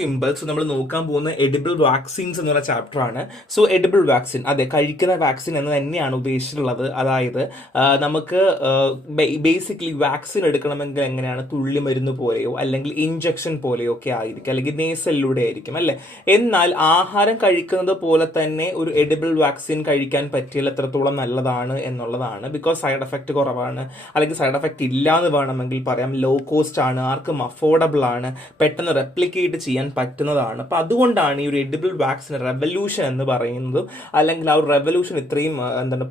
To impulse നമ്മൾ നോക്കാൻ പോകുന്ന എഡിബിൾ വാക്സിൻസ് എന്നുള്ള ചാപ്റ്റർ ആണ്. സോ എഡിബിൾ വാക്സിൻ, അതെ, കഴിക്കുന്ന വാക്സിൻ എന്ന് തന്നെയാണ് ഉദ്ദേശിച്ചിട്ടുള്ളത്. അതായത് നമുക്ക് ബേസിക്കലി വാക്സിൻ എടുക്കണമെങ്കിൽ എങ്ങനെയാണ് തുള്ളി മരുന്ന് പോലെയോ അല്ലെങ്കിൽ ഇഞ്ചക്ഷൻ പോലെയോ ഒക്കെ ആയിരിക്കും, അല്ലെങ്കിൽ നേസലിലൂടെ ആയിരിക്കും അല്ലെ. എന്നാൽ ആഹാരം കഴിക്കുന്നത് പോലെ തന്നെ ഒരു എഡിബിൾ വാക്സിൻ കഴിക്കാൻ പറ്റിയാൽ എത്രത്തോളം നല്ലതാണ് എന്നുള്ളതാണ്. ബിക്കോസ് സൈഡ് എഫക്റ്റ് കുറവാണ്, അല്ലെങ്കിൽ സൈഡ് എഫക്റ്റ് ഇല്ല എന്ന് വേണമെങ്കിൽ പറയാം. ലോ കോസ്റ്റ് ആണ്, ആർക്കും അഫോർഡബിൾ ആണ്, പെട്ടെന്ന് റെപ്ലിക്കേറ്റ് ചെയ്യാൻ പറ്റുന്നതാണ്. അപ്പൊ അതുകൊണ്ടാണ് ഈ ഒരു എഡിബിൾ വാക്സിൻ റെവല്യൂഷൻ എന്ന് പറയുന്നതും, അല്ലെങ്കിൽ ആ ഒരു റെവല്യൂഷൻ ഇത്രയും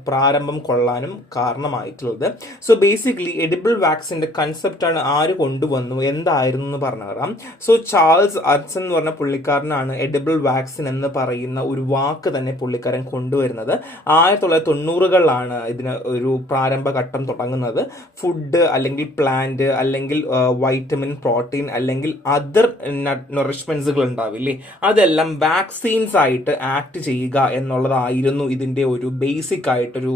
പ്രാരംഭം കൊള്ളാനും കാരണമായിട്ടുള്ളത്. സോ ബേസിക്കലി എഡിബിൾ വാക്സിന്റെ കൺസെപ്റ്റ് ആണ് ആര് കൊണ്ടുവന്നു, എന്തായിരുന്നു എന്ന് പറഞ്ഞുതരാം. സോ ചാൾസ് അഡ്സൺ എന്ന് പറഞ്ഞ പുള്ളിക്കാരനാണ് എഡിബിൾ വാക്സിൻ എന്ന് പറയുന്ന ഒരു വാക്ക് തന്നെ പുള്ളിക്കാരൻ കൊണ്ടുവരുന്നത്. 1990കളിലാണ് ഇതിന് ഒരു പ്രാരംഭഘട്ടം തുടങ്ങുന്നത്. ഫുഡ് അല്ലെങ്കിൽ പ്ലാന്റ് അല്ലെങ്കിൽ വൈറ്റമിൻ, പ്രോട്ടീൻ അല്ലെങ്കിൽ അതർ നറിഷ്മെന്റ്സുകൾ ഉണ്ടാവില്ലേ, അതെല്ലാം വാക്സിൻസ് ആയിട്ട് ആക്ട് ചെയ്യുക എന്നുള്ളതായിരുന്നു ഇതിന്റെ ഒരു ബേസിക് ആയിട്ടൊരു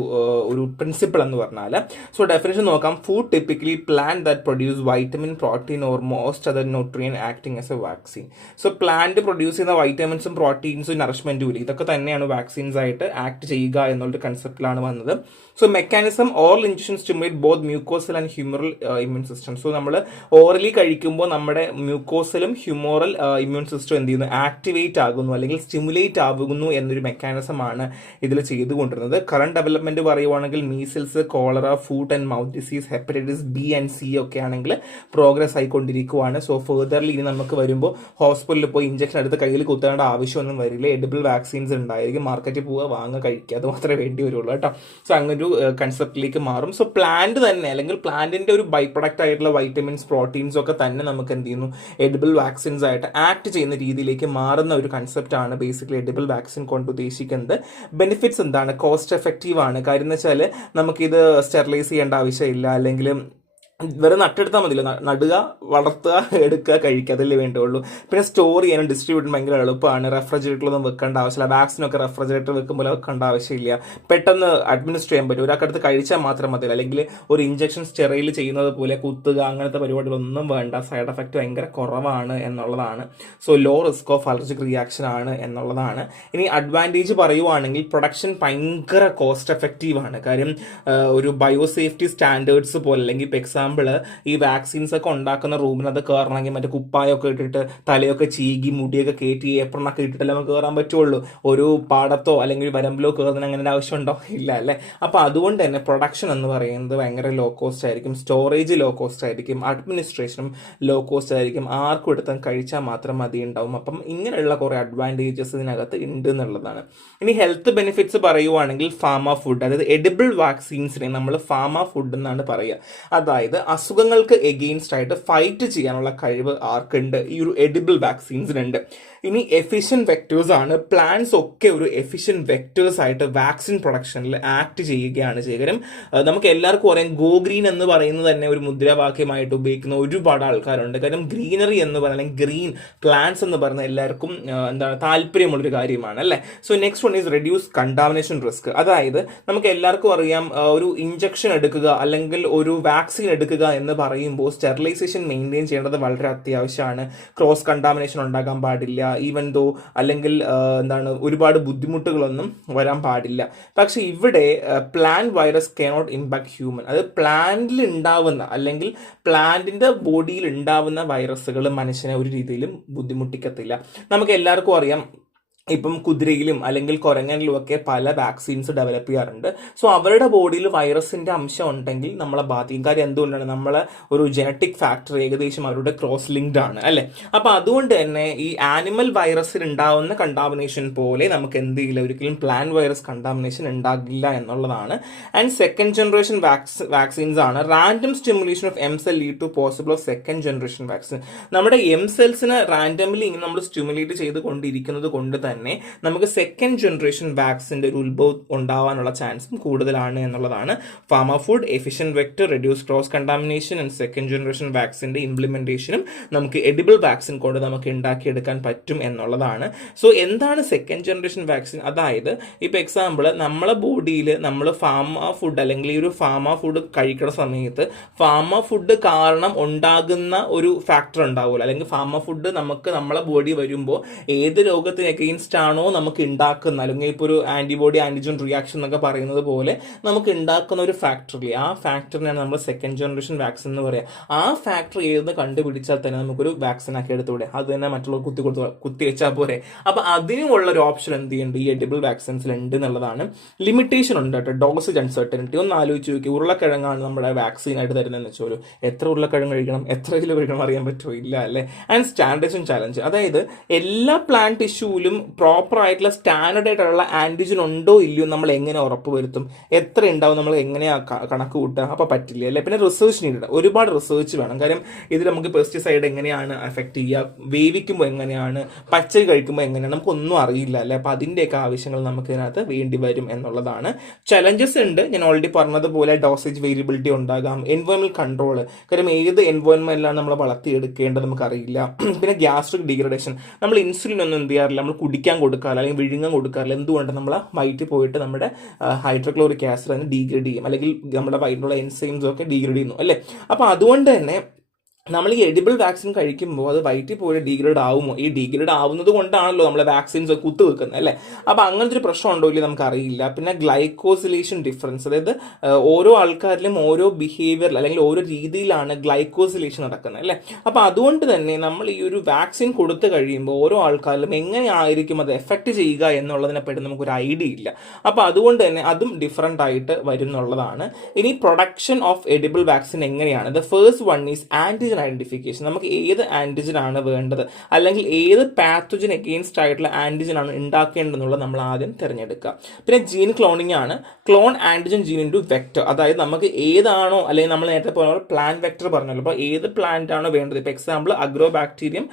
പ്രിൻസിപ്പിൾ എന്ന് പറഞ്ഞാൽ. സോ ഡെഫിനേഷൻ നോക്കാം. Food typically plant that produce vitamin, protein or most other nutrient acting as A vaccine. So plant produce ചെയ്യുന്ന വൈറ്റമിൻസും പ്രോട്ടീൻസും നറിഷ്മെന്റും ഇല്ല, ഇതൊക്കെ തന്നെയാണ് വാക്സിൻസ് ആയിട്ട് ആക്ട് ചെയ്യുക എന്നുള്ളൊരു കൺസെപ്റ്റിലാണ് വന്നത്. So mechanism, oral injection stimulate both mucosal and humoral immune system. So നമ്മൾ orally കഴിക്കുമ്പോൾ നമ്മുടെ മ്യൂക്കോസലും ഹ്യൂമോറൽ ഇമ്മ്യൂൺ സിസ്റ്റം എന്ത് ചെയ്യുന്നു, ആക്ടിവേറ്റ് ആകുന്നു അല്ലെങ്കിൽ സ്റ്റിമുലേറ്റ് ആകുന്നു എന്നൊരു മെക്കാനിസമാണ് ഇതിൽ ചെയ്തുകൊണ്ടിരുന്നത്. കറന്റ് ഡെവലപ്മെന്റ് പറയുവാണെങ്കിൽ measles, cholera, food and mouth disease, hepatitis B and C ഒക്കെ ആണെങ്കിൽ പ്രോഗ്രസ് ആയിക്കൊണ്ടിരിക്കുവാണ്. സോ ഫെർദർലി ഇനി നമുക്ക് വരുമ്പോൾ ഹോസ്പിറ്റലിൽ പോയി ഇഞ്ചക്ഷൻ എടുത്ത് കയ്യിൽ കുത്തേണ്ട ആവശ്യമൊന്നും വരില്ല. എഡിബിൾ വാക്സിൻസ് ഉണ്ടായിരിക്കും, മാർക്കറ്റിൽ പോവുക, വാങ്ങുക, കഴിക്കുക, അത് മാത്രമേ വേണ്ടി വരുള്ളൂ കേട്ടോ. സോ അങ്ങനെ ഒരു കൺസെപ്റ്റിലേക്ക് മാറും. സോ പ്ലാന്റ് തന്നെ, അല്ലെങ്കിൽ പ്ലാന്റിന്റെ ഒരു ബൈ പ്രൊഡക്റ്റ് ആയിട്ടുള്ള വൈറ്റമിൻസ്, പ്രോട്ടീൻസ് ഒക്കെ തന്നെ നമുക്ക് എന്ത് ചെയ്യുന്നു, എഡിബിൾ വാക്സിൻസ് ആയിട്ട് ആക്ട് ചെയ്യുന്ന രീതിയിലേക്ക് മാറുന്ന ഒരു കൺസെപ്റ്റ് ആണ് ബേസിക്കലി എഡിബിൾ വാക്സിൻ കൊണ്ട് ഉദ്ദേശിക്കുന്നത്. ബെനിഫിറ്റ്സ് എന്താണ്? കോസ്റ്റ് എഫക്റ്റീവ് ആണ്. കാര്യം എന്ന് വെച്ചാൽ നമുക്കിത് സ്റ്റെറിലൈസ് ചെയ്യേണ്ട ആവശ്യമില്ല, അല്ലെങ്കിൽ വെറുതെ നട്ടെടുത്താൽ മതിയല്ലോ. നടുക, വളർത്തുക, എടുക്കുക, കഴിക്കുക, അതല്ലേ വേണ്ടുള്ളൂ. പിന്നെ സ്റ്റോർ ചെയ്യാനും ഡിസ്ട്രിബ്യൂട്ട് ഭയങ്കര എളുപ്പമാണ്. റെഫ്രിജറേറ്ററിലൊന്നും വെക്കേണ്ട ആവശ്യമില്ല. വാക്സിനൊക്കെ റെഫ്രിജറേറ്റർ വെക്കുമ്പോൾ വെക്കേണ്ട ആവശ്യമില്ല. പെട്ടെന്ന് അഡ്മിനിസ്റ്റർ ചെയ്യാൻ പറ്റും. ഒരാൾക്കടുത്ത് കഴിച്ചാൽ മാത്രം മതി, അല്ലെങ്കിൽ ഒരു ഇഞ്ചക്ഷൻ സ്റ്റെറൈൽ ചെയ്യുന്നത് പോലെ കുത്തുക, അങ്ങനത്തെ പരിപാടികളൊന്നും വേണ്ട. സൈഡ് എഫക്റ്റ് ഭയങ്കര കുറവാണ് എന്നുള്ളതാണ്. So low risk of allergic reaction ആണ് എന്നുള്ളതാണ്. ഇനി അഡ്വാൻറ്റേജ് പറയുവാണെങ്കിൽ പ്രൊഡക്ഷൻ ഭയങ്കര കോസ്റ്റ് എഫക്റ്റീവ് ആണ്. കാര്യം ഒരു ബയോസേഫ്റ്റി സ്റ്റാൻഡേർഡ്സ് പോലെ, അല്ലെങ്കിൽ ഇപ്പോൾ എക്സാമ്പിൾ ഈ വാക്സിൻസ് ഒക്കെ ഉണ്ടാക്കുന്ന റൂമിനകത്ത് കയറണമെങ്കിൽ മറ്റേ കുപ്പായൊക്കെ ഇട്ടിട്ട് തലയൊക്കെ ചീകി മുടിയൊക്കെ കയറ്റി ഏപ്രണൊക്കെ ഇട്ടിട്ടല്ലേ നമുക്ക് കയറാൻ പറ്റുള്ളൂ. ഒരു പാടത്തോ അല്ലെങ്കിൽ വരമ്പിലോ കയറുന്ന അങ്ങനെ ആവശ്യമുണ്ടോ? ഇല്ല അല്ലേ. അപ്പൊ അതുകൊണ്ട് തന്നെ പ്രൊഡക്ഷൻ എന്ന് പറയുന്നത് ഭയങ്കര ലോ കോസ്റ്റ് ആയിരിക്കും, സ്റ്റോറേജ് ലോ കോസ്റ്റ് ആയിരിക്കും, അഡ്മിനിസ്ട്രേഷനും ലോ കോസ്റ്റ് ആയിരിക്കും. ആർക്കും എടുത്താൽ കഴിച്ചാൽ മാത്രം മതി ഉണ്ടാവും. അപ്പം ഇങ്ങനെയുള്ള കുറെ അഡ്വാൻറ്റേജസ് ഇതിനകത്ത് ഉണ്ട് എന്നുള്ളതാണ്. ഇനി ഹെൽത്ത് ബെനിഫിറ്റ്സ് പറയുവാണെങ്കിൽ ഫാർമ ഫുഡ്, അതായത് എഡിബിൾ വാക്സിൻസിനെ നമ്മൾ ഫാർമ ഫുഡ് എന്നാണ് പറയുക. അതായത് അസുഖങ്ങൾക്ക് എഗെയിൻസ്റ്റ് ആയിട്ട് ഫൈറ്റ് ചെയ്യാനുള്ള കഴിവ് ആർക്കുണ്ട്? ഈ ഒരു എഡിബിൾ വാക്സിൻസിനുണ്ട്. ഇനി എഫിഷ്യന്റ് വെക്ടേഴ്സ് ആണ്. പ്ലാന്റ്സ് ഒക്കെ ഒരു എഫിഷ്യന്റ് വെക്ടേഴ്സ് ആയിട്ട് വാക്സിൻ പ്രൊഡക്ഷനിൽ ആക്ട് ചെയ്യുകയാണ് ചെയ്യുക. നമുക്ക് എല്ലാവർക്കും അറിയാം, ഗോ ഗ്രീൻ എന്ന് പറയുന്നത് തന്നെ ഒരു മുദ്രാവാക്യമായിട്ട് ഉപയോഗിക്കുന്ന ഒരുപാട് ആൾക്കാരുണ്ട്. കാര്യം ഗ്രീനറി എന്ന് പറയുന്നത്, അല്ലെങ്കിൽ ഗ്രീൻ പ്ലാന്റ്സ് എന്ന് പറയുന്നത് എല്ലാവർക്കും താല്പര്യമുള്ളൊരു കാര്യമാണ് അല്ലേ. So next one is reduce contamination risk. അതായത് നമുക്ക് എല്ലാവർക്കും അറിയാം, ഒരു ഇഞ്ചക്ഷൻ എടുക്കുക അല്ലെങ്കിൽ ഒരു വാക്സിൻ എടുക്കുക എന്ന് പറയുമ്പോൾ സ്റ്റെറിലൈസേഷൻ മെയിൻറ്റെയിൻ ചെയ്യേണ്ടത് വളരെ അത്യാവശ്യമാണ്. ക്രോസ് കണ്ടാമിനേഷൻ ഉണ്ടാകാൻ പാടില്ല, ഈവൻ ദോ അല്ലെങ്കിൽ ഒരുപാട് ബുദ്ധിമുട്ടുകളൊന്നും വരാൻ പാടില്ല. പക്ഷെ ഇവിടെ plant virus cannot impact human. അത് പ്ലാന്റിൽ ഉണ്ടാവുന്ന അല്ലെങ്കിൽ പ്ലാന്റിന്റെ ബോഡിയിൽ ഉണ്ടാവുന്ന വൈറസുകൾ മനുഷ്യനെ ഒരു രീതിയിലും ബുദ്ധിമുട്ടിക്കത്തില്ല. നമുക്ക് എല്ലാവർക്കും അറിയാം, ഇപ്പം കുതിരയിലും അല്ലെങ്കിൽ കുരങ്ങനിലും ഒക്കെ പല വാക്സിൻസ് ഡെവലപ്പ് ചെയ്യാറുണ്ട്. സോ അവരുടെ ബോഡിയിൽ വൈറസിന്റെ അംശം ഉണ്ടെങ്കിൽ നമ്മളെ ബാധിക്കും. കാര്യം എന്തുകൊണ്ടാണ്? നമ്മളെ ഒരു ജനറ്റിക് ഫാക്ടർ ഏകദേശം അവരുടെ ക്രോസ് ലിങ്ക്ഡ് ആണ് അല്ലെ. അപ്പൊ അതുകൊണ്ട് തന്നെ ഈ ആനിമൽ വൈറസിൽ ഉണ്ടാവുന്ന കണ്ടാമിനേഷൻ പോലെ നമുക്ക് എന്ത് ചെയ്യില്ല, ഒരിക്കലും പ്ലാന്റ് വൈറസ് കണ്ടാമിനേഷൻ ഉണ്ടാകില്ല എന്നുള്ളതാണ്. ആൻഡ് സെക്കൻഡ് ജനറേഷൻ വാക്സിൻസ് ആണ്. Random stimulation of M cell lead to possible of second generation vaccine. നമ്മുടെ എം സെൽസിനെ റാൻഡംലി ഇങ്ങനെ നമ്മൾ സ്റ്റിമുലേറ്റ് ചെയ്തുകൊണ്ടിരിക്കുന്നത് കൊണ്ട് തന്നെ നമുക്ക് സെക്കൻഡ് ജനറേഷൻ വാക്സിൻ്റെ ഒരു ഉത്ഭവം ഉണ്ടാവാനുള്ള ചാൻസും കൂടുതലാണ് എന്നുള്ളതാണ്. Pharma food efficient vector reduce cross contamination and second generation വാക്സിൻ്റെ ഇംപ്ലിമെൻറ്റേഷനും നമുക്ക് എഡിബിൾ വാക്സിൻ കൊണ്ട് നമുക്ക് ഉണ്ടാക്കിയെടുക്കാൻ പറ്റും എന്നുള്ളതാണ്. സോ എന്താണ് സെക്കൻഡ് ജനറേഷൻ വാക്സിൻ? അതായത് ഇപ്പോൾ എക്സാമ്പിൾ നമ്മളെ ബോഡിയിൽ നമ്മൾ ഫാർമ ഫുഡ് അല്ലെങ്കിൽ ഈ ഒരു ഫാർമ ഫുഡ് കഴിക്കുന്ന സമയത്ത് ഫാർമ ഫുഡ് കാരണം ഉണ്ടാകുന്ന ഒരു ഫാക്ടർ ഉണ്ടാവുമല്ലോ, അല്ലെങ്കിൽ ഫാർമ ഫുഡ് നമുക്ക് നമ്മളെ ബോഡി വരുമ്പോൾ ഏത് രോഗത്തിന് എഗെയിൻസ്റ്റ് ആണോ നമുക്ക് ഉണ്ടാക്കുന്ന, അല്ലെങ്കിൽ ഇപ്പോൾ ഒരു ആന്റിബോഡി ആന്റിജൻ റിയാക്ഷൻ എന്നൊക്കെ പറയുന്നത് പോലെ നമുക്ക് ഉണ്ടാക്കുന്ന ഒരു ഫാക്ടറില്ലേ, ആ ഫാക്ടറിനാണ് നമ്മൾ സെക്കൻഡ് ജനറേഷൻ വാക്സിൻ എന്ന് പറയുക. ആ ഫാക്ടർ ഏതെന്ന് കണ്ടുപിടിച്ചാൽ തന്നെ നമുക്കൊരു വാക്സിൻ ആക്കി എടുത്തുകൂടെ, അത് തന്നെ മറ്റുള്ളവർ കുത്തിവെച്ചാൽ പോരെ. അപ്പൊ അതിനുമുള്ള ഒരു ഓപ്ഷൻ എന്ത് ചെയ്യുന്നുണ്ട് ഈ എഡിബിൾ വാക്സിൻസിൽ ഉണ്ട് എന്നുള്ളതാണ്. ലിമിറ്റേഷൻ ഉണ്ട് കേട്ടോ, ഡോസേജ് അൺസർട്ടനിറ്റി. ഒന്ന് ആലോചിച്ച് നോക്കി, ഉരുളക്കിഴങ്ങാണ് നമ്മുടെ വാക്സിൻ ആയിട്ട് തരുന്നതെന്ന് വെച്ചോളൂ, എത്ര ഉരുളക്കിഴങ്ങ് കഴിക്കണം, എത്ര കിലോ കഴിക്കണം അറിയാൻ പറ്റുമോ? ഇല്ല അല്ലേ. ആൻഡ് സ്റ്റാൻഡേർഡൈസേഷൻ ചാലഞ്ച്, അതായത് എല്ലാ പ്ലാന്റ് ടിഷ്യൂവിലും പ്രോപ്പർ ആയിട്ടുള്ള സ്റ്റാൻഡേർഡ് ആയിട്ടുള്ള ആന്റിജൻ ഉണ്ടോ ഇല്ലയോ നമ്മൾ എങ്ങനെ ഉറപ്പ് വരുത്തും, എത്ര ഉണ്ടാവും നമ്മൾ എങ്ങനെയാ കണക്ക് കൂട്ടുക? അപ്പൊ പറ്റില്ല അല്ലേ. പിന്നെ റിസർച്ച് നീഡ്, ഒരുപാട് റിസർച്ച് വേണം. കാര്യം ഇത് നമുക്ക് പെസ്റ്റിസൈഡ് എങ്ങനെയാണ് എഫക്ട് ചെയ്യുക, വേവിക്കുമ്പോൾ എങ്ങനെയാണ്, പച്ചരി കഴിക്കുമ്പോൾ എങ്ങനെയാണ്, നമുക്കൊന്നും അറിയില്ല അല്ലേ. അപ്പൊ അതിൻ്റെയൊക്കെ ആവശ്യങ്ങൾ നമുക്ക് ഇതിനകത്ത് വേണ്ടി വരും എന്നുള്ളതാണ്. ചലഞ്ചസ് ഉണ്ട്, ഞാൻ ഓൾറെഡി പറഞ്ഞതുപോലെ ഡോസേജ് വേരിയബിലിറ്റി ഉണ്ടാകാം, എൻവയോൺമെന്റ് കൺട്രോൾ, കാര്യം ഏത് എൻവയോൺമെന്റിലാണ് നമ്മൾ വളർത്തിയെടുക്കേണ്ടത് നമുക്കറിയില്ല. പിന്നെ ഗ്യാസ്ട്രിക് ഡീഗ്രഡേഷൻ, നമ്മൾ ഇൻസുലിൻ ഒന്നും എന്ത് ചെയ്യാറില്ല, നമ്മൾ കുടിക്കാൻ കൊടുക്കാറില്ല അല്ലെങ്കിൽ വിഴുങ്ങാൻ കൊടുക്കാറില്ല. എന്തുകൊണ്ട്? നമ്മൾ വയറ്റിൽ പോയിട്ട് നമ്മുടെ ഹൈഡ്രോക്ലോറിക് ആസിഡ് അതിന് ഡീഗ്രേഡ് ചെയ്യും, അല്ലെങ്കിൽ നമ്മുടെ വയറ്റിലുള്ള എൻസൈംസും ഒക്കെ ഡീഗ്രേഡ് ചെയ്യുന്നു അല്ലേ. അപ്പൊ അതുകൊണ്ട് തന്നെ നമ്മൾ ഈ എഡിബിൾ വാക്സിൻ കഴിക്കുമ്പോൾ അത് വയറ്റിൽ പോയി ഡീഗ്രേഡ് ആവുമോ? ഈ ഡീഗ്രേഡ് ആവുന്നത് കൊണ്ടാണല്ലോ നമ്മൾ വാക്സിൻസ് കുത്തുവെക്കുന്നത് അല്ലേ. അപ്പോൾ അങ്ങനത്തെ ഒരു പ്രശ്നം ഉണ്ടോ ഇല്ല നമുക്കറിയില്ല. പിന്നെ ഗ്ലൈക്കോസിലേഷൻ ഡിഫറൻസ്, അതായത് ഓരോ ആൾക്കാരിലും ഓരോ ബിഹേവിയർ അല്ലെങ്കിൽ ഓരോ രീതിയിലാണ് ഗ്ലൈക്കോസിലേഷൻ നടക്കുന്നത് അല്ലേ. അപ്പോൾ അതുകൊണ്ട് തന്നെ നമ്മൾ ഈ ഒരു വാക്സിൻ കൊടുത്തു കഴിയുമ്പോൾ ഓരോ ആൾക്കാരിലും എങ്ങനെയായിരിക്കും അത് എഫക്റ്റ് ചെയ്യുക എന്നുള്ളതിനെ പറ്റി നമുക്കൊരു ഐഡിയ ഇല്ല. അപ്പോൾ അതുകൊണ്ട് തന്നെ അതും ഡിഫറൻ്റ് ആയിട്ട് വരുന്നുള്ളതാണ്. ഇനി പ്രൊഡക്ഷൻ ഓഫ് എഡിബിൾ വാക്സിൻ എങ്ങനെയാണ്? The first one is antigen identification. നമുക്ക് ഏത് ആന്റിജൻ ആണ് വേണ്ടത്, അല്ലെങ്കിൽ ഏത് പാത്തോജൻ എഗെയിൻസ്റ്റ് ആയിട്ടുള്ള ആന്റിജൻ ആണ് ഉണ്ടാക്കേണ്ടതെന്നുള്ളത് നമ്മൾ ആദ്യം തിരഞ്ഞെടുക്കുക. പിന്നെ ജീൻ ക്ലോണിംഗ് ആണ്, clone antigen gene into vector. അതായത് നമുക്ക് ഏതാണോ, അല്ലെങ്കിൽ നമ്മൾ നേരത്തെ പറഞ്ഞ പ്ലാന്റ് വെക്ടർ പറഞ്ഞല്ലോ, അപ്പോൾ ഏത് പ്ലാന്റ് ആണോ വേണ്ടത്, ഇപ്പോൾ എക്സാമ്പിൾ അഗ്രോ ബാക്ടീരിയം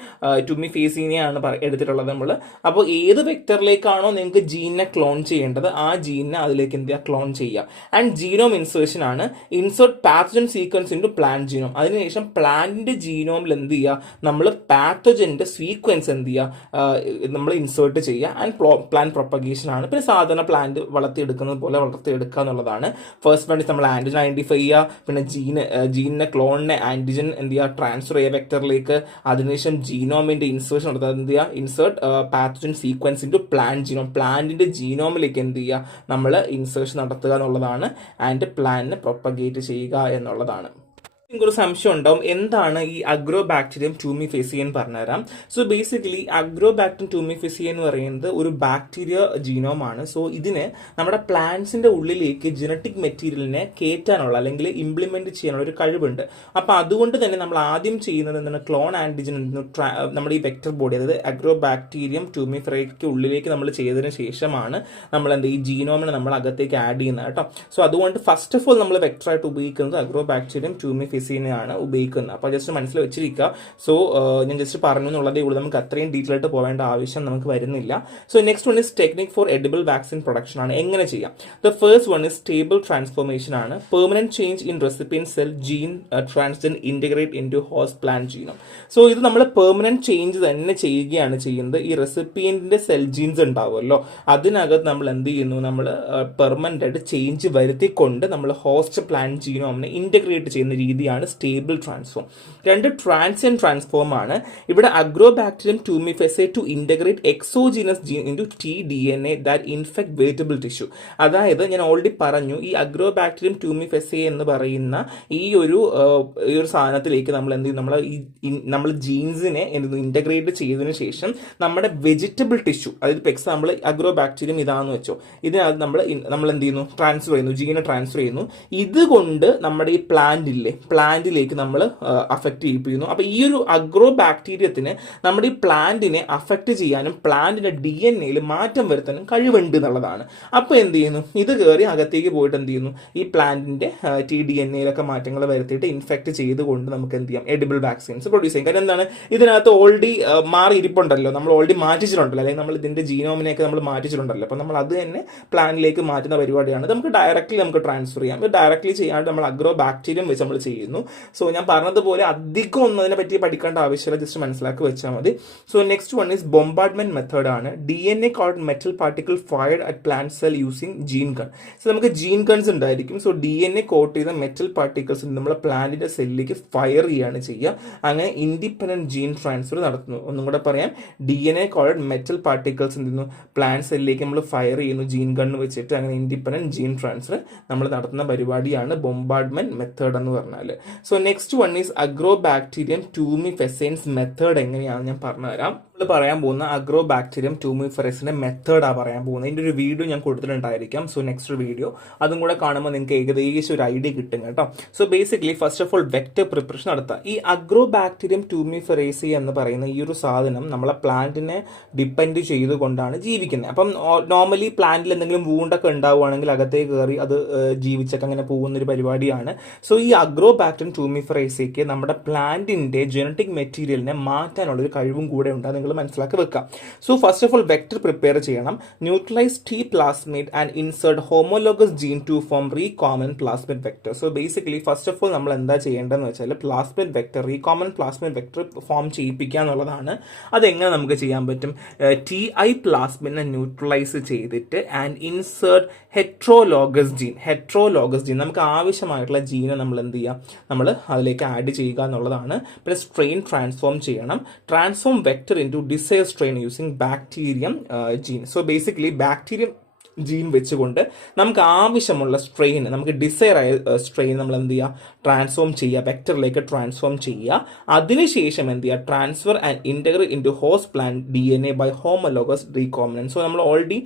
ടുമിഫേസീനെയാണ് എടുത്തിട്ടുള്ളത് നമ്മൾ. അപ്പോൾ ഏത് വെക്ടറിലേക്കാണോ നിങ്ങൾക്ക് ജീനിനെ ക്ലോൺ ചെയ്യേണ്ടത് ആ ജീനിനെ അതിലേക്ക് എന്ത് ചെയ്യുക, ക്ലോൺ ചെയ്യുക. ആൻഡ് ജീനോം ഇൻസേർഷൻ ആണ്, insert pathogen sequence into plant genome. അതിനുശേഷം പ്ലാന്റിന്റെ ജീനോമിൽ എന്ത് ചെയ്യുക, നമ്മൾ പാത്തോജന്റെ സീക്വൻസ് എന്ത് ചെയ്യുക, നമ്മൾ ഇൻസേർട്ട് ചെയ്യുക. ആൻഡ് പ്ലാന്റ് പ്രൊപ്പഗേഷൻ ആണ്. പിന്നെ സാധാരണ പ്ലാന്റ് വളർത്തിയെടുക്കുന്നത് പോലെ വളർത്തിയെടുക്കുക എന്നുള്ളതാണ്. ഫസ്റ്റ് വൺ നമ്മൾ ആന്റിജൻ ഐഡന്റിഫൈ ചെയ്യുക, പിന്നെ ജീനിനെ ക്ലോണിനെ ആന്റിജൻ എന്ത് ചെയ്യുക, ട്രാൻസ്ഫർ ചെയ്യുക വെക്ടറിലേക്ക്. അതിനുശേഷം ജീനോമിന്റെ ഇൻസേർഷൻ നടത്തുക, എന്ത് ചെയ്യുക, insert pathogen sequence into plant genome. പ്ലാന്റിന്റെ ജീനോമിലേക്ക് എന്ത് ചെയ്യുക, നമ്മൾ ഇൻസേർഷൻ നടത്തുക എന്നുള്ളതാണ്. ആൻഡ് പ്ലാന്റിനെ പ്രൊപ്പഗേറ്റ് ചെയ്യുക എന്നുള്ളതാണ്. ഒരു സംശയം ഉണ്ടാവും, എന്താണ് ഈ അഗ്രോബാക്ടീരിയം ടൂമിഫേസിയ എന്ന് പറഞ്ഞുതരാം. സോ ബേസിക്കലി അഗ്രോബാക്ടീരിയം ടൂമിഫേസിയ എന്ന് പറയുന്നത് ഒരു ബാക്ടീരിയ ജീനോമാണ്. സോ ഇതിന് നമ്മുടെ പ്ലാന്റ്സിന്റെ ഉള്ളിലേക്ക് ജനറ്റിക് മെറ്റീരിയലിനെ കയറ്റാനുള്ള അല്ലെങ്കിൽ ഇംപ്ലിമെന്റ് ചെയ്യാനുള്ള ഒരു കഴിവുണ്ട്. അപ്പൊ അതുകൊണ്ട് തന്നെ നമ്മൾ ആദ്യം ചെയ്യുന്നത് എന്താണ്, ക്ലോൺ ആന്റിജൻ നമ്മുടെ ഈ വെക്ടർ ബോഡി, അതായത് അഗ്രോബാക്ടീരിയം ടൂമിഫേസിയയ്ക്ക് ഉള്ളിലേക്ക് നമ്മൾ ചെയ്തതിന് ശേഷമാണ് നമ്മൾ ഈ ജീനോമിനെ നമ്മൾ അകത്തേക്ക് ആഡ് ചെയ്യുന്നത് കേട്ടോ. സോ അതുകൊണ്ട് ഫസ്റ്റ് ഓഫ് ഓൾ നമ്മൾ വെക്ടറായിട്ട് ഉപയോഗിക്കുന്നത് അഗ്രോബാക്ടീരിയം ടൂമിഫേസിയനെയാണ് ഉപയോഗിക്കുന്നത്. അപ്പോൾ ജസ്റ്റ് മനസ്സിൽ വെച്ചിരിക്കുക. സോ ഞാൻ ജസ്റ്റ് പറഞ്ഞു എന്നുള്ളതേ ഉള്ളൂ, നമുക്ക് അത്രയും ഡീറ്റെയിൽ ആയിട്ട് പോകേണ്ട ആവശ്യം നമുക്ക് വരുന്നില്ല. So next one is technique for edible vaccine production ആണ്. എങ്ങനെ ചെയ്യാം? The first one is stable transformation ആണ്, permanent change in recipient cell gene transgene integrate into host plant genome. So ഇത് നമ്മൾ പെർമനന്റ് ചേഞ്ച് തന്നെ ചെയ്യുകയാണ് ചെയ്യുന്നത്. ഈ റെസിപ്പിയന്റിന്റെ സെൽ ജീൻസ് ഉണ്ടാവുമല്ലോ, അതിനകത്ത് നമ്മൾ എന്ത് ചെയ്യുന്നു, നമ്മൾ പെർമനന്റ് ആയിട്ട് ചേഞ്ച് വരുത്തിക്കൊണ്ട് നമ്മൾ ഹോസ്റ്റ് പ്ലാന്റ് ജീനോമിനെ ഇന്റഗ്രേറ്റ് ചെയ്യുന്ന രീതിയാണ് സ്റ്റേബിൾ ട്രാൻസ്ഫോം. രണ്ട് ട്രാൻസിയന്റ് ട്രാൻസ്ഫോം ആണ്. ഇവിടെ Agrobacterium tumefaciens to integrate exogenous gene into tDNA that infect vegetable tissue. അതായത് ഞാൻ ഓൾറെഡി പറഞ്ഞു, ഈ അഗ്രോബാക്ടീരിയം ടൂമിഫേസിയ എന്ന് പറയുന്ന ഈ ഒരു സാധനത്തിലേക്ക് നമ്മൾ എന്ത് ചെയ്യും, നമ്മൾ ജീൻസിനെ ഇന്റഗ്രേറ്റ് ചെയ്തതിനു ശേഷം നമ്മുടെ വെജിറ്റബിൾ ടിഷ്യൂ, അതായത് ഇപ്പോൾ എക്സാമ്പിൾ അഗ്രോബാക്ടീരിയം ഇതാണെന്ന് വെച്ചോ, ഇതിനകത്ത് നമ്മൾ എന്ത് ചെയ്യുന്നു, ട്രാൻസ്ഫർ ചെയ്യുന്നു, ജീനെ ട്രാൻസ്ഫർ ചെയ്യുന്നു. ഇതുകൊണ്ട് നമ്മുടെ ഈ പ്ലാന്റ് പ്ലാന്റിലേക്ക് നമ്മൾ അഫക്റ്റ് ചെയ്യിപ്പിക്കുന്നു. അപ്പോൾ ഈ ഒരു അഗ്രോ ബാക്ടീരിയത്തിന് നമ്മുടെ ഈ പ്ലാന്റിനെ അഫക്റ്റ് ചെയ്യാനും പ്ലാന്റിന്റെ DNA മാറ്റം വരുത്താനും കഴിവുണ്ട് എന്നുള്ളതാണ്. അപ്പോൾ എന്ത് ചെയ്യുന്നു, ഇത് കയറി അകത്തേക്ക് പോയിട്ട് എന്ത് ചെയ്യുന്നു, ഈ പ്ലാന്റിന്റെ TDNA മാറ്റങ്ങൾ വരുത്തിയിട്ട് ഇൻഫെക്ട് ചെയ്തുകൊണ്ട് നമുക്ക് എന്ത് ചെയ്യാം, എഡിബിൾ വാക്സിൻസ് പ്രൊഡ്യൂസ് ചെയ്യും. കാരണം എന്താണ്, ഇതിനകത്ത് ഓൾറെഡി മാറി ഇരിപ്പുണ്ടല്ലോ, നമ്മൾ ഓൾറെഡി മാറ്റിച്ചിട്ടുണ്ടല്ലോ, അല്ലെങ്കിൽ നമ്മൾ ഇതിന്റെ ജീനോമിനെയൊക്കെ നമ്മൾ മാറ്റിച്ചിട്ടുണ്ടല്ലോ. അപ്പോൾ നമ്മൾ അത് തന്നെ പ്ലാന്റിലേക്ക് മാറ്റുന്ന പരിപാടിയാണ്. നമുക്ക് ഡയറക്റ്റ്ലി ട്രാൻസ്ഫർ ചെയ്യാം. ഡയറക്റ്റ്ലി ചെയ്യാണ്ട് നമ്മൾ അഗ്രോ ബാക്ടീരിയം വെച്ച് നമ്മൾ ചെയ്യുന്നു. സോ ഞാൻ പറഞ്ഞതുപോലെ അധികം ഒന്നും അതിനെ പറ്റി പഠിക്കേണ്ട ആവശ്യമില്ല, ജസ്റ്റ് മനസ്സിലാക്കി വെച്ചാൽ മതി. So next one is bombardment method ആണ്. DNA coated metal particle fired at plant cell using gene gun. So നമുക്ക് ജീൻ ഗൺസ് ഉണ്ടായിരിക്കും. സോ DNA കോട്ട് ചെയ്ത മെറ്റൽ പാർട്ടിക്കിൾസ് നമ്മളെ പ്ലാന്റിന്റെ സെല്ലിലേക്ക് ഫയർ ചെയ്യാണ് ചെയ്യുക. അങ്ങനെ ഇൻഡിപെൻഡന്റ് ജീൻ ട്രാൻസ്ഫർ നടത്തുന്നു. ഒന്നും കൂടെ പറയാം, DNA കോൾഡ് മെറ്റൽ പാർട്ടിക്കിൾസ് എന്തെന്നു പ്ലാന്റ് സെല്ലിലേക്ക് നമ്മൾ ഫയർ ചെയ്യുന്നു ജീൻ ഗണ്ണ് വെച്ചിട്ട്. അങ്ങനെ ഇൻഡിപെൻഡന്റ് ജീൻ ട്രാൻസ്ഫർ നമ്മൾ നടത്തുന്ന പരിപാടിയാണ് ബോംബാർഡ്മെന്റ് മെത്തേഡ് എന്ന് പറഞ്ഞാൽ. So next one is Agrobacterium tumefaciens method. എങ്ങനെയാണ് ഞാൻ പറഞ്ഞുതരാം. നമ്മൾ പറയാൻ പോകുന്ന അഗ്രോ ബാക്ടീരിയം ടൂമിഫെറസിന്റെ മെത്തേഡാണ് പറയാൻ പോകുന്നത്. ഇതിന്റെ ഒരു വീഡിയോ ഞാൻ കൊടുത്തിട്ടുണ്ടായിരിക്കാം. സോ നെക്സ്റ്റ് വീഡിയോ അതും കൂടെ കാണുമ്പോൾ നിങ്ങൾക്ക് ഏകദേശം ഒരു ഐഡിയ കിട്ടും കേട്ടോ. So basically first of all vector preparation നടത്തുക. ഈ അഗ്രോ ബാക്ടീരിയം ടൂമിഫെറേസി എന്ന് പറയുന്ന ഈ ഒരു സാധനം നമ്മളെ പ്ലാന്റിനെ ഡിപ്പെൻഡ് ചെയ്തുകൊണ്ടാണ് ജീവിക്കുന്നത്. അപ്പം നോർമലി പ്ലാന്റിൽ എന്തെങ്കിലും വൂണ്ടൊക്കെ ഉണ്ടാവുകയാണെങ്കിൽ അകത്തേക്ക് കയറി അത് ജീവിച്ചൊക്കെ അങ്ങനെ പോകുന്നൊരു പരിപാടിയാണ്. സോ ഈ അഗ്രോ ബാക്ടീരിയം ടൂമിഫെറേസിക്ക് നമ്മുടെ പ്ലാന്റിന്റെ ജനറ്റിക് മെറ്റീരിയലിനെ മാറ്റാനുള്ള ഒരു കഴിവും കൂടെ ഉണ്ട്. നിങ്ങൾ മനസ്സിലാക്കി വെക്കാം. So first of all vector prepare ചെയ്യണം. Neutralize T plasmid and insert homologous gene to form recombinant plasmid vector. So basically first of all നമ്മൾ എന്താ ചെയ്യേണ്ടതെന്ന് വെച്ചാൽ plasmid vector, recombinant plasmid vector form ചെയ്യിപ്പിക്കുക എന്നുള്ളതാണ്. അതെങ്ങനെ നമുക്ക് ചെയ്യാൻ പറ്റും? TI പ്ലാസ്മിഡിനെ ന്യൂട്രലൈസ് ചെയ്തിട്ട് ആൻഡ് ഇൻസേർട്ട് ഹെട്രോലോഗസ് ജീൻ നമുക്ക് ആവശ്യമായിട്ടുള്ള ജീനെ നമ്മൾ എന്ത് ചെയ്യുക, നമ്മൾ അതിലേക്ക് ആഡ് ചെയ്യുക എന്നുള്ളതാണ്. പിന്നെ സ്ട്രെയിൻ ട്രാൻസ്ഫോം ചെയ്യണം. Transform vector into desired strain using bacterium gene. So basically bacterium gene വെച്ചുകൊണ്ട് നമുക്ക് ആവശ്യമുള്ള സ്ട്രെയിൻ, നമുക്ക് ഡിസൈർ ആയ സ്ട്രെയിൻ നമ്മൾ എന്ത് ചെയ്യുക, ട്രാൻസ്ഫോം ചെയ്യുക, വെക്ടറിലേക്ക് ട്രാൻസ്ഫോം ചെയ്യുക. അതിനുശേഷം എന്ത് ചെയ്യുക, transfer and integrate into host plant DNA by homologous recombination. So നമ്മൾ ഓൾറെഡി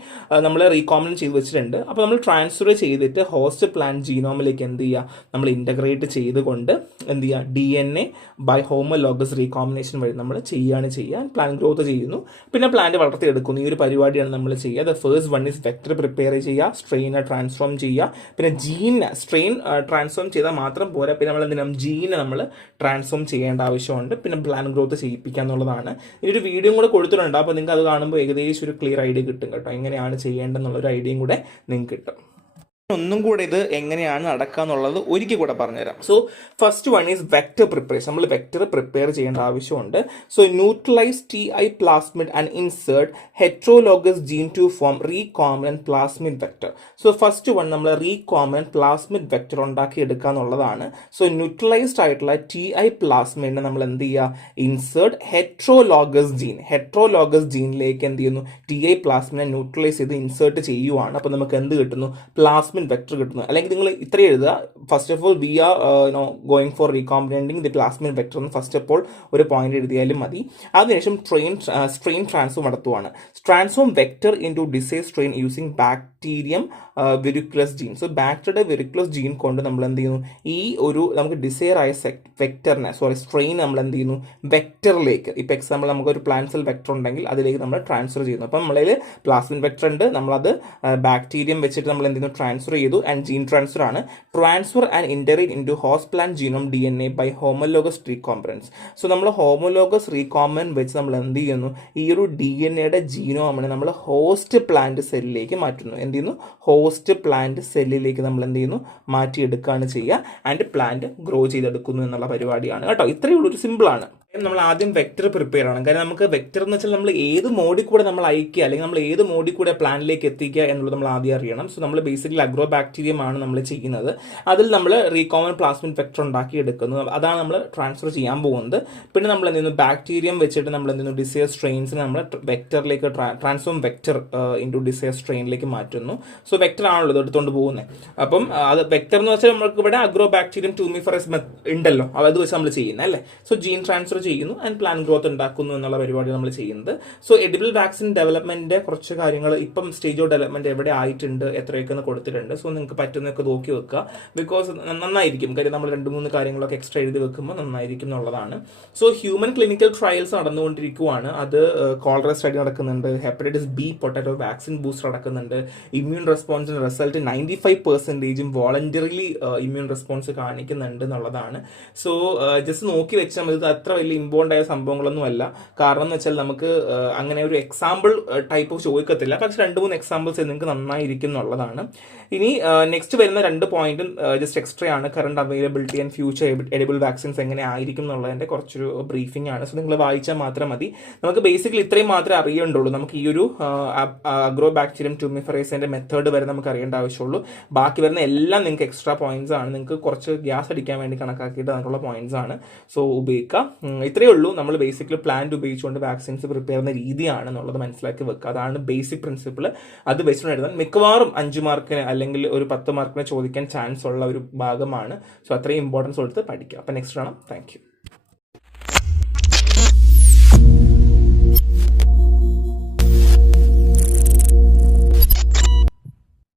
നമ്മൾ റീകോമിനൻറ്റ് ചെയ്ത് വെച്ചിട്ടുണ്ട്. അപ്പോൾ നമ്മൾ ട്രാൻസ്ഫർ ചെയ്തിട്ട് ഹോസ്റ്റ് പ്ലാന്റ് ജീനോമിലേക്ക് എന്ത് ചെയ്യുക, നമ്മൾ ഇന്റഗ്രേറ്റ് ചെയ്തുകൊണ്ട് എന്ത് ചെയ്യുക, DNA ബൈ ഹോമോലോഗസ് റീകോമിനേഷൻ വഴി നമ്മൾ ചെയ്യുക. പ്ലാന്റ് ഗ്രോത്ത് ചെയ്യുന്നു, പിന്നെ പ്ലാന്റ് വളർത്തിയെടുക്കുന്നു. ഈ ഒരു പരിപാടിയാണ് നമ്മൾ ചെയ്യുക. The first one is vector prepare ചെയ്യുക, സ്ട്രെയിനെ ട്രാൻസ്ഫോം ചെയ്യുക. പിന്നെ ജീനെ സ്ട്രെയിൻ ട്രാൻസ്ഫോം ചെയ്താൽ മാത്രം പോരാ, പിന്നെ നമ്മൾ എന്തിനാ ജീനെ നമ്മൾ ട്രാൻസ്ഫോം ചെയ്യേണ്ട ആവശ്യമുണ്ട്. പിന്നെ പ്ലാന്റ് ഗ്രോത്ത് ചെയ്യിപ്പിക്കുക എന്നുള്ളതാണ്. ഇതിനൊരു വീഡിയോ കൂടെ കൊടുത്തിട്ടുണ്ട്. അപ്പോൾ നിങ്ങൾക്ക് അത് കാണുമ്പോൾ ഏകദേശം ഒരു ക്ലിയർ ഐഡിയ കിട്ടും കേട്ടോ, എങ്ങനെയാണ് ചെയ്യേണ്ടതെന്നുള്ളൊരു ഐഡിയയും കൂടെ നിങ്ങൾക്ക് കിട്ടും. ഒന്നും കൂടെ ഇത് എങ്ങനെയാണ് നടക്കുക എന്നുള്ളത് ഒരിക്കൽ കൂടെ പറഞ്ഞുതരാം. So first one is vector preparation. നമ്മൾ വെക്ടർ പ്രിപ്പയർ ചെയ്യേണ്ട ആവശ്യമുണ്ട്. So neutralize TI plasmid and insert heterologous gene to form recombinant plasmid vector. So first one നമ്മൾ റീകോമിനന്റ് പ്ലാസ്മിഡ് വെക്ടർ ഉണ്ടാക്കി എടുക്കുക എന്നുള്ളതാണ്. സോ ന്യൂട്രലൈസ്ഡ് ആയിട്ടുള്ള TI പ്ലാസ്മിഡിനെ നമ്മൾ എന്ത് ചെയ്യുക, ഇൻസേർട്ട് ഹെട്രോലോഗസ് ജീനിലേക്ക് എന്ത് ചെയ്യുന്നു, TI പ്ലാസ്മിഡിനെ ന്യൂട്രലൈസ് ചെയ്ത് ഇൻസേർട്ട് ചെയ്യുവാണ്. അപ്പോൾ നമുക്ക് എന്ത് കിട്ടുന്നു, പ്ലാസ്മിഡ് വെക്ടർ കിട്ടുന്നു. അല്ലെങ്കിൽ നിങ്ങൾ ഇത്ര എഴുതുക, first of all we are going for recombinanting the plasmid vector എന്ന് ഫസ്റ്റ് ഓഫ് ഓൾ ഒരു പോയിന്റ് എഴുതിയാലും മതി. അതിനുശേഷം സ്ട്രെയിൻ ട്രാൻസ്ഫോം നടത്തുവാണ്. Transform vector into desire strain using bacterium virulence gene. So ബാക്ടറിയുടെ വെരിക്കുലസ് ജീൻ കൊണ്ട് നമ്മൾ എന്ത് ചെയ്യുന്നു, ഈ ഒരു നമുക്ക് ഡിസൈർ ആയ സ്ട്രെയിൻ നമ്മൾ എന്ത് ചെയ്യുന്നു, വെക്ടറിലേക്ക്, ഇപ്പോൾ എക്സാമ്പിൾ നമുക്കൊരു പ്ലാന്റ് സെൽ വെക്ടർ ഉണ്ടെങ്കിൽ അതിലേക്ക് നമ്മൾ ട്രാൻസ്ഫർ ചെയ്യുന്നു. അപ്പം നമ്മളതിൽ പ്ലാസ്മിഡ് വെക്ടർ ഉണ്ട്, നമ്മളത് ബാക്ടീരിയം വെച്ചിട്ട് നമ്മൾ എന്ത് ചെയ്യുന്നു, ട്രാൻസ്ഫർ ചെയ്തു. ആൻഡ് ജീൻ ട്രാൻസ്ഫർ ആണ്. Transfer and integrate into host plant genome DNA by homologous recombinants. So നമ്മൾ ഹോമോലോഗസ് റീകോംബിനൻറ്റ് വെച്ച് നമ്മൾ എന്ത് ചെയ്യുന്നു, ഈ ഒരു DNAയുടെ ജീനോമിനെ നമ്മൾ ഹോസ്റ്റ് പ്ലാന്റ് സെല്ലിലേക്ക് മാറ്റുന്നു. എന്ത് ചെയ്യുന്നു, ഹോസ്റ്റ് പ്ലാന്റ് സെല്ലിലേക്ക് നമ്മൾ എന്ത് ചെയ്യുന്നു, മാറ്റിയെടുക്കുകയാണ് ചെയ്യുക. ആൻഡ് പ്ലാന്റ് ഗ്രോ ചെയ്തെടുക്കുന്നു എന്നുള്ള പരിപാടിയാണ് കേട്ടോ. ഇത്രയേ ഉള്ളൂ, ഒരു സിമ്പിളാണ്. നമ്മൾ ആദ്യം വെക്ടർ പ്രിപ്പയർ ആണ്. കാരണം നമുക്ക് വെക്ടർ എന്ന് വെച്ചാൽ നമ്മൾ ഏത് മോഡിൽ കൂടെ നമ്മൾ അയക്കുക, അല്ലെങ്കിൽ നമ്മൾ ഏത് മോഡിൽ കൂടെ പ്ലാന്റിലേക്ക് എത്തിക്കുക എന്നുള്ളത് നമ്മൾ ആദ്യം അറിയണം. സോ നമ്മൾ ബേസിക്കലി അഗ്രോ ബാക്ടീരിയം ആണ് നമ്മൾ ചെയ്യുന്നത്. അതിൽ നമ്മൾ റീകോമൻ പ്ലാസ്മിഡ് വെക്ടർ ഉണ്ടാക്കി എടുക്കുന്നു. അതാണ് നമ്മൾ ട്രാൻസ്ഫർ ചെയ്യാൻ പോകുന്നത്. പിന്നെ നമ്മൾ എന്ത് ചെയ്യുന്നു, ബാക്ടീരിയം വെച്ചിട്ട് നമ്മൾ എന്ത് ചെയ്യുന്നു, ഡിസൈർ സ്ട്രെയിൻസിനെ നമ്മൾ വെക്ടറിലേക്ക് ട്രാൻസ്ഫോം വെക്ടർ ഇൻറ്റു ഡിസൈർ സ്ട്രെയിനിലേക്ക് മാറ്റുന്നു. സോ വെക്ടർ ആണല്ലോ ഇത് എടുത്തുകൊണ്ട് പോകുന്നത്. അപ്പം അത് വെക്ടർ എന്ന് വെച്ചാൽ നമുക്ക് ഇവിടെ അഗ്രോ ബാക്ടീരിയം ടൂമിഫറസ് ഉണ്ടല്ലോ, അത് വെച്ച് നമ്മൾ ചെയ്യുന്നത് അല്ലേ. സോ ജീൻ ട്രാൻസ്ഫർ ചെയ്യുന്നു ആൻഡ് പ്ലാന്റ് ഗ്രോത്ത് ഉണ്ടാക്കുന്നു എന്നുള്ള പരിപാടി നമ്മൾ ചെയ്യുന്നത്. സോ എഡിബിൾ വാക്സിൻ ഡെവലപ്മെന്റിന്റെ കുറച്ച് കാര്യങ്ങൾ ഇപ്പം സ്റ്റേജ് ഓഫ് ഡെവലപ്മെന്റ് എവിടെ ആയിട്ടുണ്ട്, എത്രയൊക്കെ കൊടുത്തിട്ടുണ്ട്. സോ നിങ്ങൾക്ക് പറ്റുന്നതൊക്കെ നോക്കി വെക്കുക. ബിക്കോസ് നന്നായിരിക്കും, കാര്യം നമ്മൾ 2-3 കാര്യങ്ങളൊക്കെ എക്സ്ട്രാ എഴുതി വെക്കുമ്പോൾ നന്നായിരിക്കും എന്നുള്ളതാണ്. സോ ഹ്യൂമൻ ക്ലിനിക്കൽ ട്രയൽസ് നടന്നുകൊണ്ടിരിക്കുകയാണ്. അത് കോളറ സ്റ്റഡി നടക്കുന്നുണ്ട്, hepatitis B potato vaccine booster നടക്കുന്നുണ്ട്. ഇമ്മ്യൂൺ റെസ്പോൺസിന്റെ റിസൾട്ട് 95% വോളണ്ടറിലി ഇമ്മ്യൂൺ റെസ്പോൺസ് കാണിക്കുന്നുണ്ട് എന്നുള്ളതാണ്. സോ ജസ്റ്റ് നോക്കി വെച്ചാൽ ഇത് അത്ര വലിയ ഇമ്പോർട്ടൻ്റ് ആയ സംഭവങ്ങളൊന്നും അല്ല. കാരണം എന്ന് വെച്ചാൽ നമുക്ക് അങ്ങനെ ഒരു എക്സാമ്പിൾ ടൈപ്പ് ഓഫ് ചോദിക്കത്തില്ല, പക്ഷെ 2-3 എക്സാമ്പിൾസ് നിങ്ങൾക്ക് നന്നായിരിക്കും എന്നുള്ളതാണ്. ഇനി നെക്സ്റ്റ് വരുന്ന 2 പോയിന്റും ജസ്റ്റ് എക്സ്ട്രാ ആണ്. Current availability and future edible vaccines എങ്ങനെ ആയിരിക്കും എന്നുള്ളതിന്റെ കുറച്ചൊരു ബ്രീഫിംഗ് ആണ്. സോ നിങ്ങൾ വായിച്ചാൽ മാത്രം മതി. നമുക്ക് ബേസിക്കലി ഇത്രയും മാത്രമേ അറിയേണ്ടുള്ളൂ. നമുക്ക് ഈ ഒരു അഗ്രോ ബാക്ടീരിയം ട്യൂമിഫറേസിന്റെ മെത്തേഡ് വരെ നമുക്ക് അറിയേണ്ട ആവശ്യമുള്ളൂ. ബാക്കി വരുന്ന എല്ലാം നിങ്ങൾക്ക് എക്സ്ട്രാ പോയിന്റ്സ് ആണ്. നിങ്ങൾക്ക് കുറച്ച് ഗ്യാസ് അടിക്കാൻ വേണ്ടി കണക്കാക്കിയിട്ട് അതിനുള്ള പോയിന്റ്സ് ആണ്. സോ ഉപയോഗിക്കാം. ഇത്രയേ ഉള്ളൂ. നമ്മൾ ബേസിക്കലി പ്ലാന്റ് ഉപയോഗിച്ചുകൊണ്ട് വാക്സിൻസ് പ്രിപ്പയർ ചെയ്യുന്ന രീതിയാണ് എന്നുള്ളത് മനസ്സിലാക്കി വെക്കുക. അതാണ് ബേസിക് പ്രിൻസിപ്പിൾ. അത് വെച്ചിട്ട് എഴുതാൻ മിക്കവാറും 5 മാർക്കിന് അല്ലെങ്കിൽ ഒരു 10 മാർക്കിന് ചോദിക്കാൻ ചാൻസ് ഉള്ള ഒരു ഭാഗമാണ്. സോ അത്രയും ഇമ്പോർട്ടൻസ് കൊടുത്ത് പഠിക്കുക. അപ്പം നെക്സ്റ്റ് കാണാം. Thank you.